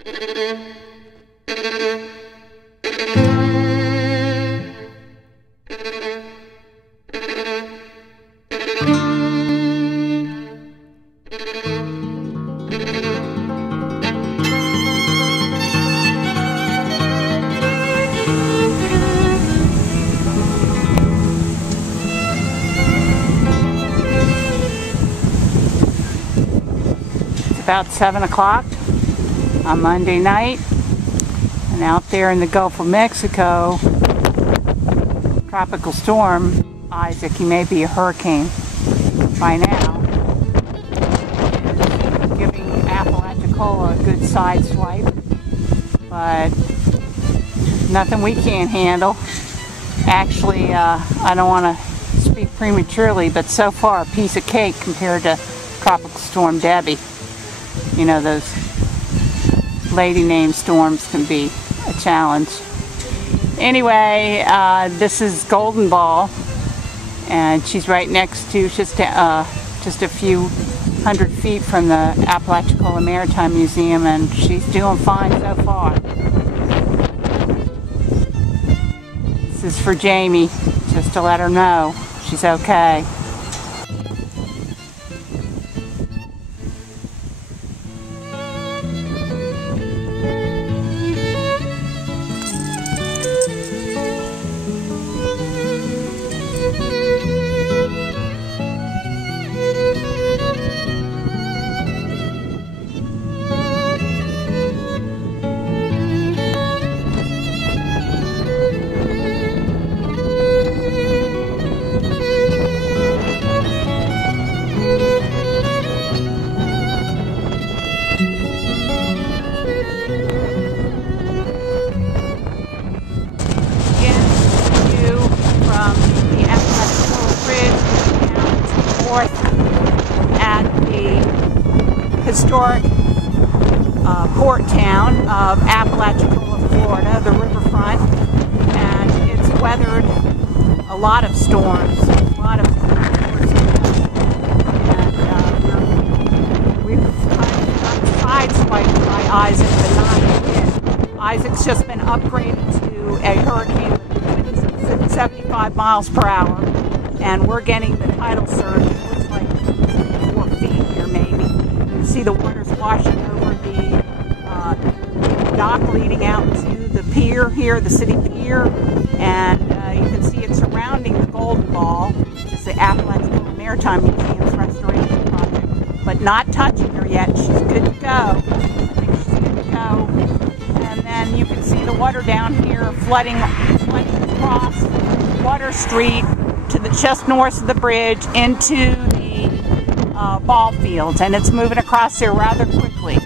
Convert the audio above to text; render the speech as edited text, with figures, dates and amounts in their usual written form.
About 7 o'clock on Monday night, and out there in the Gulf of Mexico, tropical storm Isaac, he may be a hurricane by now, is giving Apalachicola a good side swipe, but nothing we can't handle. Actually, I don't want to speak prematurely, but so far a piece of cake compared to Tropical Storm Debbie. You know, those lady name storms can be a challenge. Anyway, this is Golden Ball, and she's right next to, just a few hundred feet from the Apalachicola Maritime Museum, and she's doing fine so far. This is for Jamie, just to let her know she's okay. At the historic port town of Apalachicola, Florida, the riverfront, and it's weathered a lot of storms, and we've kind of got sideswiped by Isaac, but not yet. Isaac's just been upgraded to a hurricane with winds of 75 miles per hour, and we're getting the tidal surge. It looks like 4 feet here, maybe. You can see the water's washing over the dock leading out to the pier here, the city pier, and you can see it surrounding the Golden Ball, which is the Apalachicola Maritime Museum's restoration project, but not touching her yet. She's good to go. I think she's good to go. And then you can see the water down here flooding across Water Street to the just north of the bridge into the ball fields, and it's moving across there rather quickly.